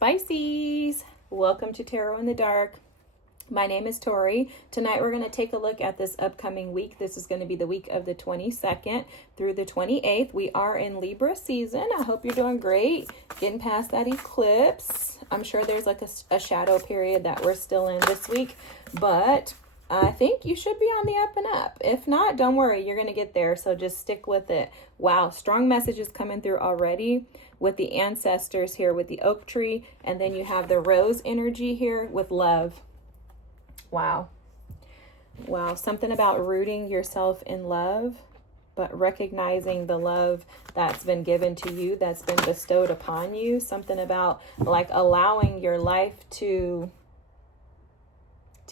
Pisces, welcome to Tarot in the Dark. My name is Tori. Tonight we're going to take a look at this upcoming week. This is going to be the week of the 22nd through the 28th. We are in Libra season. I hope you're doing great. Getting past that eclipse. I'm sure there's like a shadow period that we're still in this week, but I think you should be on the up and up. If not, don't worry, you're going to get there. So just stick with it. Wow, strong messages coming through already with the ancestors here with the oak tree. And then you have the rose energy here with love. Wow. Wow. Something about rooting yourself in love, but recognizing the love that's been given to you, that's been bestowed upon you. Something about like allowing your life to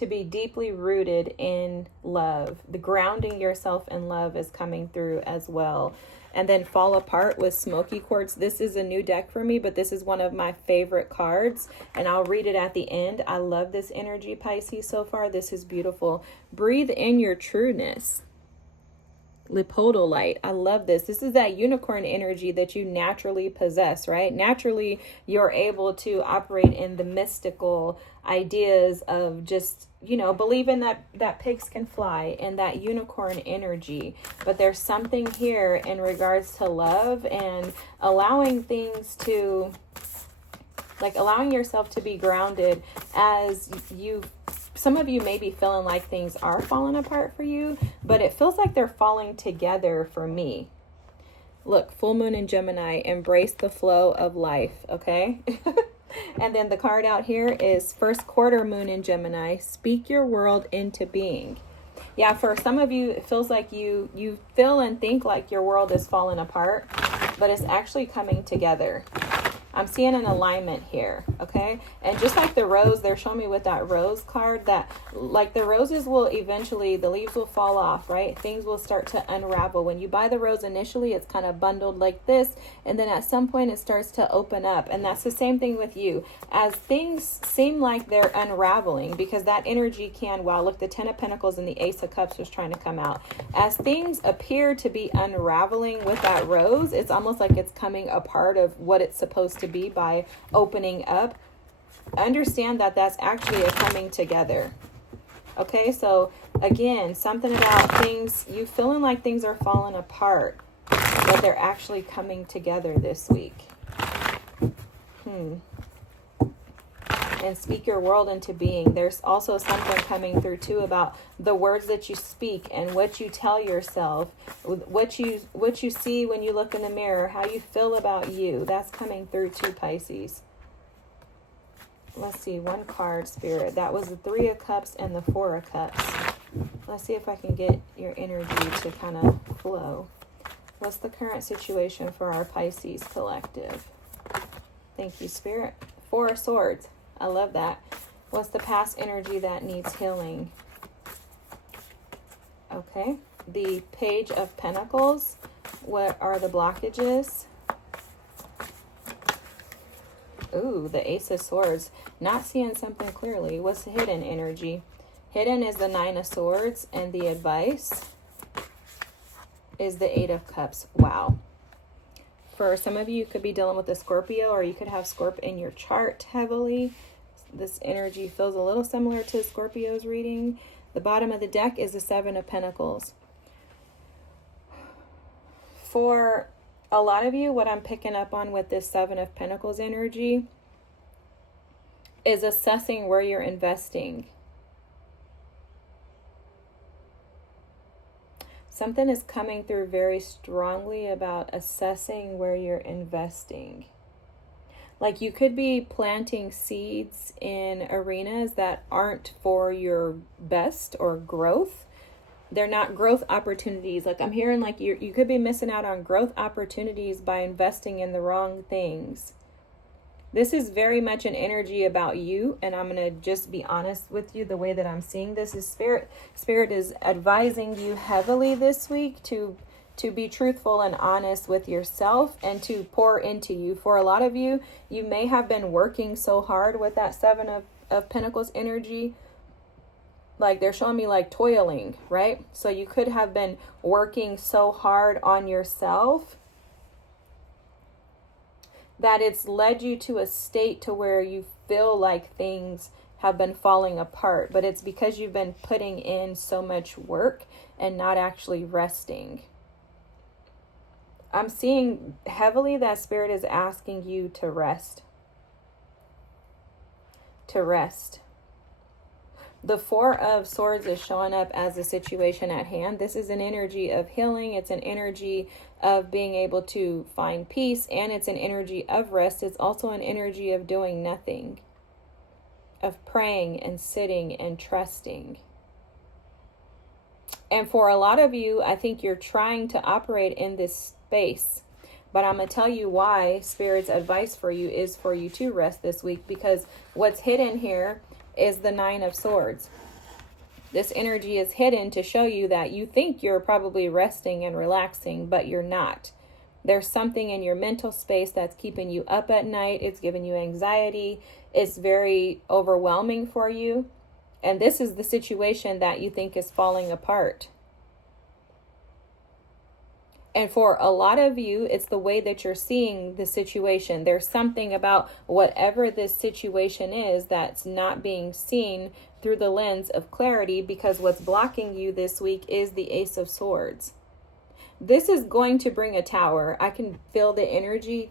be deeply rooted in love. The grounding yourself in love is coming through as well. And then fall apart with smoky quartz. This is a new deck for me, but this is one of my favorite cards. And I'll read it at the end. I love this energy, Pisces, so far. This is beautiful. Breathe in your trueness. Lipodolite. I love this. This is that unicorn energy that you naturally possess, right? Naturally, you're able to operate in the mystical ideas of just, you know, believing that pigs can fly and that unicorn energy. But there's something here in regards to love and allowing things to, like allowing yourself to be grounded as you. Some of you may be feeling like things are falling apart for you, but it feels like they're falling together for me. Look, full moon in Gemini, embrace the flow of life, okay? And then the card out here is first quarter moon in Gemini, speak your world into being. Yeah, for some of you, it feels like you feel and think like your world is falling apart, but it's actually coming together. I'm seeing an alignment here, okay? And just like the rose, they're showing me with that rose card that like the roses will eventually, the leaves will fall off, right? Things will start to unravel. When you buy the rose initially, it's kind of bundled like this. And then at some point it starts to open up. And that's the same thing with you. As things seem like they're unraveling, because that energy can, wow, look, the 10 of Pentacles and the Ace of Cups was trying to come out. As things appear to be unraveling with that rose, it's almost like it's coming a part of what it's supposed to be by opening up. Understand that that's actually a coming together. Okay, so again, something about things, you feeling like things are falling apart, but they're actually coming together this week. And speak your world into being. There's also something coming through too about the words that you speak and what you tell yourself, what you see when you look in the mirror, how you feel about you. That's coming through too, Pisces. Let's see, one card, Spirit. That was the 3 of Cups and the 4 of Cups. Let's see if I can get your energy to kind of flow. What's the current situation for our Pisces collective? Thank you, Spirit. 4 of Swords. I love that. What's the past energy that needs healing? Okay. The Page of Pentacles. What are the blockages? Ooh, the Ace of Swords. Not seeing something clearly. What's the hidden energy? Hidden is the 9 of Swords, and the advice is the 8 of Cups. Wow. For some of you, you could be dealing with a Scorpio, or you could have Scorpio in your chart heavily. This energy feels a little similar to Scorpio's reading. The bottom of the deck is the 7 of Pentacles. For a lot of you, what I'm picking up on with this 7 of Pentacles energy is assessing where you're investing. Something is coming through very strongly about assessing where you're investing. Like you could be planting seeds in arenas that aren't for your best or growth. They're not growth opportunities. Like I'm hearing like you could be missing out on growth opportunities by investing in the wrong things. This is very much an energy about you, and I'm going to just be honest with you. The way that I'm seeing this is Spirit is advising you heavily this week to be truthful and honest with yourself and to pour into you. For a lot of you, you may have been working so hard with that 7 of Pentacles energy. Like they're showing me like toiling, right? So you could have been working so hard on yourself that it's led you to a state to where you feel like things have been falling apart, but it's because you've been putting in so much work and not actually resting. I'm seeing heavily that Spirit is asking you to rest. To rest. The Four of Swords is showing up as a situation at hand. This is an energy of healing. It's an energy of being able to find peace, and it's an energy of rest. It's also an energy of doing nothing, of praying and sitting and trusting. And for a lot of you, I think you're trying to operate in this space. But I'm going to tell you why Spirit's advice for you is for you to rest this week, because what's hidden here is the Nine of Swords. This energy is hidden to show you that you think you're probably resting and relaxing, but you're not. There's something in your mental space that's keeping you up at night. It's giving you anxiety. It's very overwhelming for you. And this is the situation that you think is falling apart. And for a lot of you, it's the way that you're seeing the situation. There's something about whatever this situation is that's not being seen through the lens of clarity, because what's blocking you this week is the Ace of Swords. This is going to bring a tower. I can feel the energy.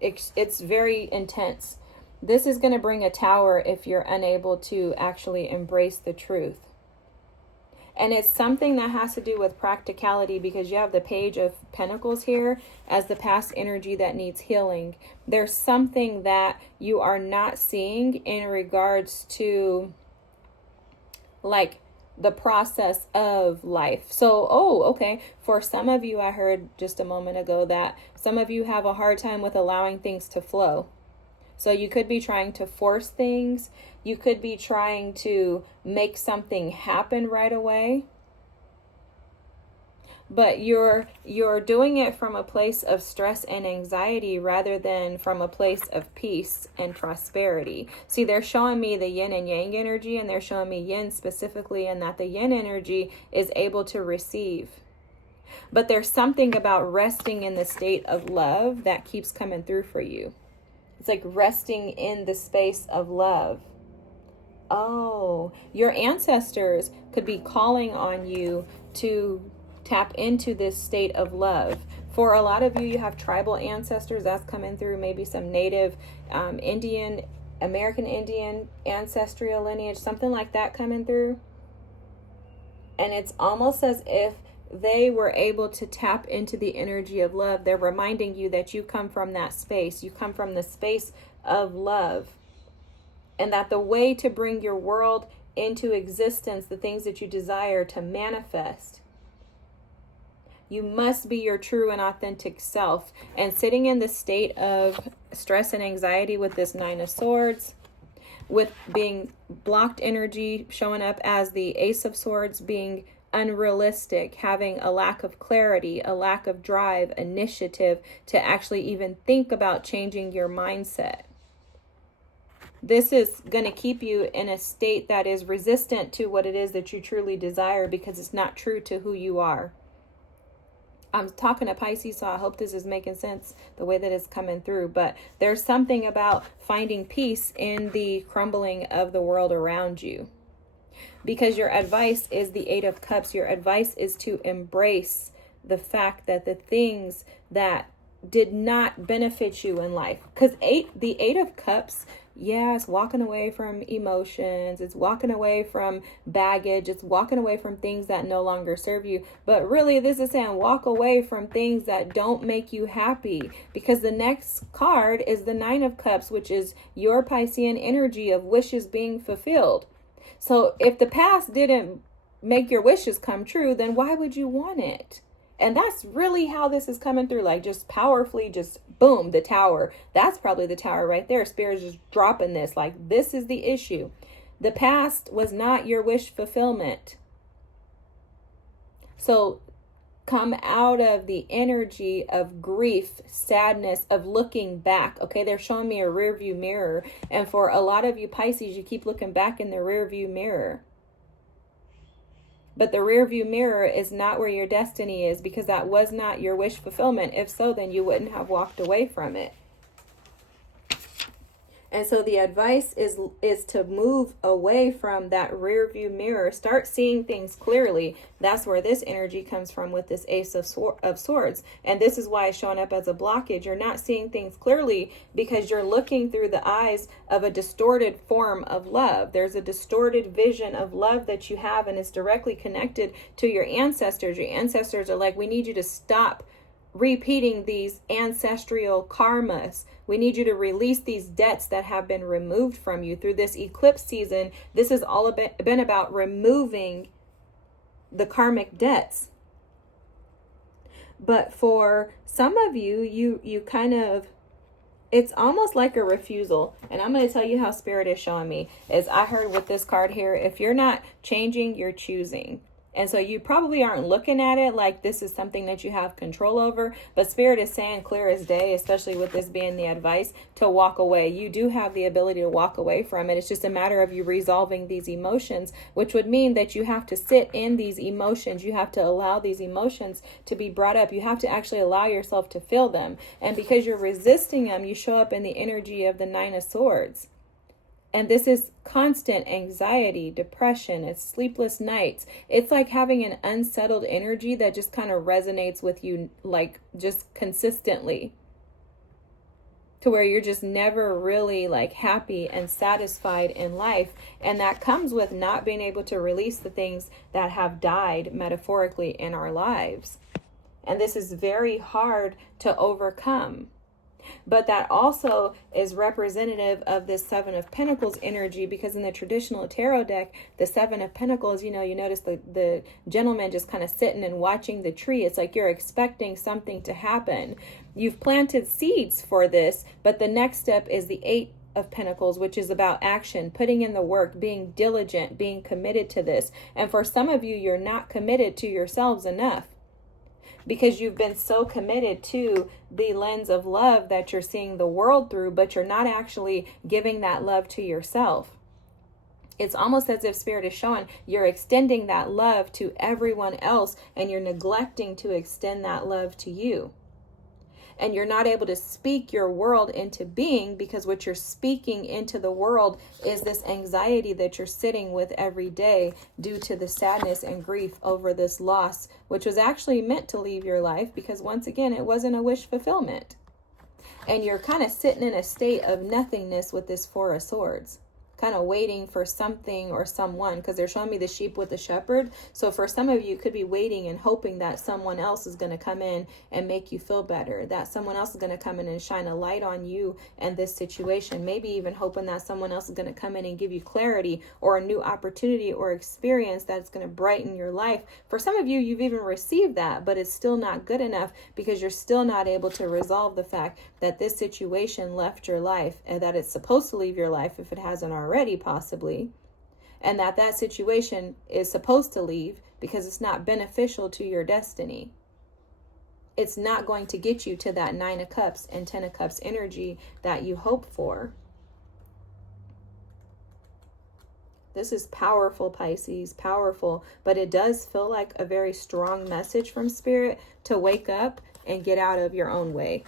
It's very intense. This is going to bring a tower if you're unable to actually embrace the truth. And it's something that has to do with practicality, because you have the Page of Pentacles here as the past energy that needs healing. There's something that you are not seeing in regards to like the process of life. So, okay. For some of you, I heard just a moment ago that some of you have a hard time with allowing things to flow. So you could be trying to force things. You could be trying to make something happen right away. But you're doing it from a place of stress and anxiety rather than from a place of peace and prosperity. See, they're showing me the yin and yang energy, and they're showing me yin specifically, and that the yin energy is able to receive. But there's something about resting in the state of love that keeps coming through for you. It's like resting in the space of love. Oh, your ancestors could be calling on you to tap into this state of love. For a lot of you, you have tribal ancestors that's coming through, maybe some native Indian, American Indian ancestral lineage, something like that coming through. And it's almost as if they were able to tap into the energy of love. They're reminding you that you come from that space. You come from the space of love. And that the way to bring your world into existence, the things that you desire to manifest, you must be your true and authentic self. And sitting in the state of stress and anxiety with this Nine of Swords, with being blocked energy showing up as the Ace of Swords, being unrealistic, having a lack of clarity, a lack of drive, initiative to actually even think about changing your mindset. This is going to keep you in a state that is resistant to what it is that you truly desire, because it's not true to who you are. I'm talking to Pisces, so I hope this is making sense the way that it's coming through. But there's something about finding peace in the crumbling of the world around you. Because your advice is the Eight of Cups. Your advice is to embrace the fact that the things that did not benefit you in life. Because the Eight of Cups, yeah, it's walking away from emotions. It's walking away from baggage. It's walking away from things that no longer serve you. But really, this is saying walk away from things that don't make you happy. Because the next card is the Nine of Cups, which is your Piscean energy of wishes being fulfilled. So if the past didn't make your wishes come true, then why would you want it? And that's really how this is coming through, like just powerfully, just boom, the tower. That's probably the tower right there. Spirit's just dropping this, like this is the issue. The past was not your wish fulfillment. So come out of the energy of grief, sadness, of looking back. Okay, they're showing me a rear view mirror. And for a lot of you Pisces, you keep looking back in the rear view mirror. But the rear view mirror is not where your destiny is, because that was not your wish fulfillment. If so, then you wouldn't have walked away from it. And so the advice is to move away from that rear view mirror. Start seeing things clearly. That's where this energy comes from with this Ace of Swords. And this is why it's showing up as a blockage. You're not seeing things clearly because you're looking through the eyes of a distorted form of love. There's a distorted vision of love that you have, and it's directly connected to your ancestors. Your ancestors are like, we need you to stop repeating these ancestral karmas. We need you to release these debts that have been removed from you through this eclipse season. This has all been about removing the karmic debts. But for some of you, you kind of, it's almost like a refusal. And I'm going to tell you how Spirit is showing me. Is I heard with this card here, if you're not changing, you're choosing. And so you probably aren't looking at it like this is something that you have control over. But Spirit is saying clear as day, especially with this being the advice, to walk away. You do have the ability to walk away from it. It's just a matter of you resolving these emotions, which would mean that you have to sit in these emotions. You have to allow these emotions to be brought up. You have to actually allow yourself to feel them. And because you're resisting them, you show up in the energy of the Nine of Swords. And this is constant anxiety, depression, it's sleepless nights. It's like having an unsettled energy that just kind of resonates with you, like just consistently, to where you're just never really like happy and satisfied in life. And that comes with not being able to release the things that have died metaphorically in our lives. And this is very hard to overcome. But that also is representative of this Seven of Pentacles energy, because in the traditional tarot deck, the Seven of Pentacles, you notice the gentleman just kind of sitting and watching the tree. It's like you're expecting something to happen. You've planted seeds for this, but the next step is the Eight of Pentacles, which is about action, putting in the work, being diligent, being committed to this. And for some of you, you're not committed to yourselves enough, because you've been so committed to the lens of love that you're seeing the world through, but you're not actually giving that love to yourself. It's almost as if Spirit is showing you're extending that love to everyone else, and you're neglecting to extend that love to you. And you're not able to speak your world into being, because what you're speaking into the world is this anxiety that you're sitting with every day due to the sadness and grief over this loss, which was actually meant to leave your life, because once again, it wasn't a wish fulfillment. And you're kind of sitting in a state of nothingness with this Four of Swords, kind of waiting for something or someone, because they're showing me the sheep with the shepherd. So for some of you, could be waiting and hoping that someone else is going to come in and make you feel better, that someone else is going to come in and shine a light on you and this situation. Maybe even hoping that someone else is going to come in and give you clarity or a new opportunity or experience that's going to brighten your life. For some of you, you've even received that, but it's still not good enough, because you're still not able to resolve the fact that this situation left your life, and that it's supposed to leave your life if it hasn't already, possibly, and that situation is supposed to leave because it's not beneficial to your destiny. It's not going to get you to that Nine of Cups and Ten of Cups energy that you hope for. This is powerful, Pisces, powerful, but it does feel like a very strong message from Spirit to wake up and get out of your own way.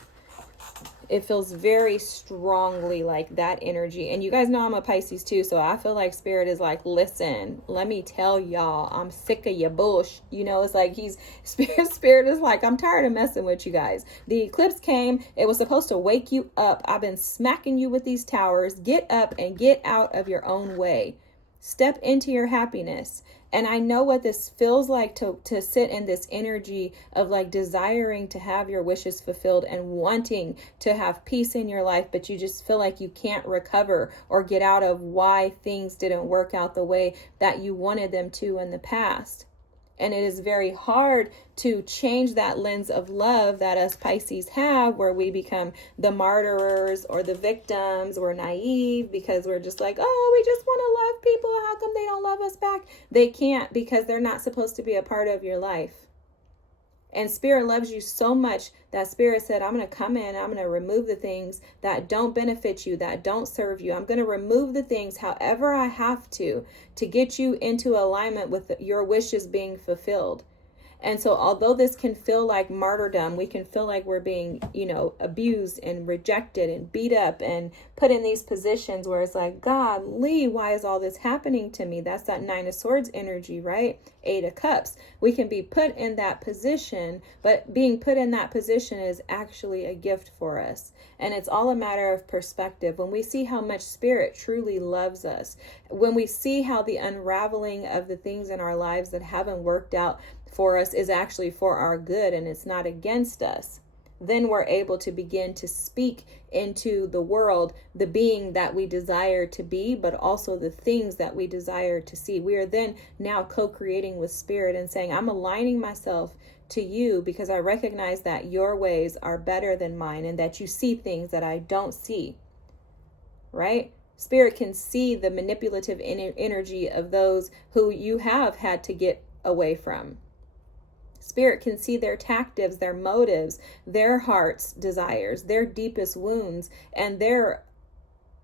It feels very strongly like that energy. And you guys know I'm a Pisces too, so I feel like Spirit is like, listen, let me tell y'all, I'm sick of your bullshit. It's like Spirit is like, I'm tired of messing with you guys. The eclipse came. It was supposed to wake you up. I've been smacking you with these towers. Get up and get out of your own way. Step into your happiness. And I know what this feels like to sit in this energy of like desiring to have your wishes fulfilled and wanting to have peace in your life, but you just feel like you can't recover or get out of why things didn't work out the way that you wanted them to in the past. And it is very hard to change that lens of love that us Pisces have, where we become the martyrers or the victims. We're naive because we're just like, oh, we just want to love people. How come they don't love us back? They can't, because they're not supposed to be a part of your life. And Spirit loves you so much that Spirit said, I'm going to come in, I'm going to remove the things that don't benefit you, that don't serve you. I'm going to remove the things however I have to get you into alignment with your wishes being fulfilled. And so although this can feel like martyrdom, we can feel like we're being, abused and rejected and beat up and put in these positions where it's like, golly, why is all this happening to me? That's that 9 of Swords energy, right? 8 of Cups. We can be put in that position, but being put in that position is actually a gift for us. And it's all a matter of perspective. When we see how much Spirit truly loves us, when we see how the unraveling of the things in our lives that haven't worked out for us is actually for our good and it's not against us, then we're able to begin to speak into the world the being that we desire to be, but also the things that we desire to see. We are then now co-creating with Spirit and saying, I'm aligning myself to you because I recognize that your ways are better than mine and that you see things that I don't see, right? Spirit can see the manipulative energy of those who you have had to get away from. Spirit can see their tactics, their motives, their heart's desires, their deepest wounds, and their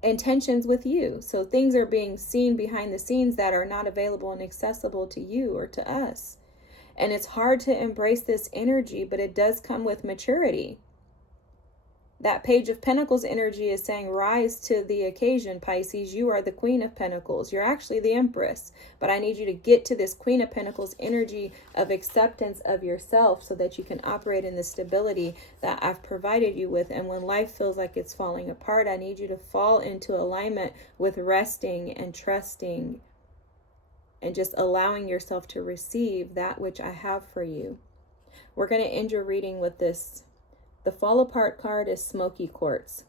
intentions with you. So things are being seen behind the scenes that are not available and accessible to you or to us. And it's hard to embrace this energy, but it does come with maturity. That Page of Pentacles energy is saying, rise to the occasion, Pisces. You are the Queen of Pentacles. You're actually the Empress. But I need you to get to this Queen of Pentacles energy of acceptance of yourself so that you can operate in the stability that I've provided you with. And when life feels like it's falling apart, I need you to fall into alignment with resting and trusting and just allowing yourself to receive that which I have for you. We're going to end your reading with this. The fall apart card is Smoky Quartz.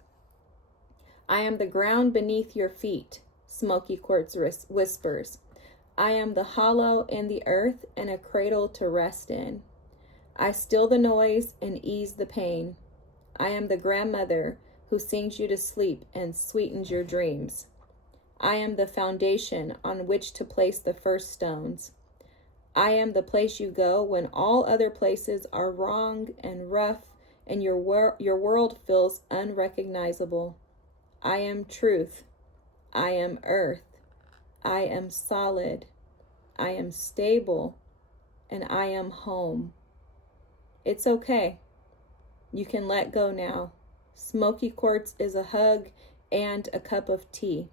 I am the ground beneath your feet, Smoky Quartz whispers. I am the hollow in the earth and a cradle to rest in. I still the noise and ease the pain. I am the grandmother who sings you to sleep and sweetens your dreams. I am the foundation on which to place the first stones. I am the place you go when all other places are wrong and rough and your world feels unrecognizable. I am truth. I am earth. I am solid. I am stable. And I am home. It's okay. You can let go now. Smoky Quartz is a hug and a cup of tea.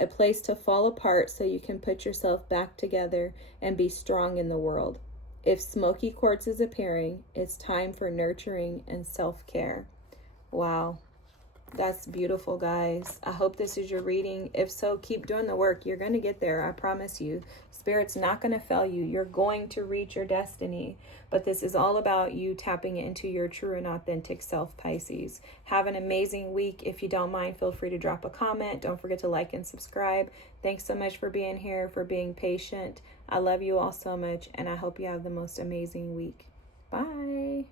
A place to fall apart so you can put yourself back together and be strong in the world. If Smoky Quartz is appearing, it's time for nurturing and self-care. Wow. That's beautiful, guys. I hope this is your reading. If so, keep doing the work. You're going to get there. I promise you. Spirit's not going to fail you. You're going to reach your destiny. But this is all about you tapping into your true and authentic self, Pisces. Have an amazing week. If you don't mind, feel free to drop a comment. Don't forget to like and subscribe. Thanks so much for being here, for being patient. I love you all so much, and I hope you have the most amazing week. Bye.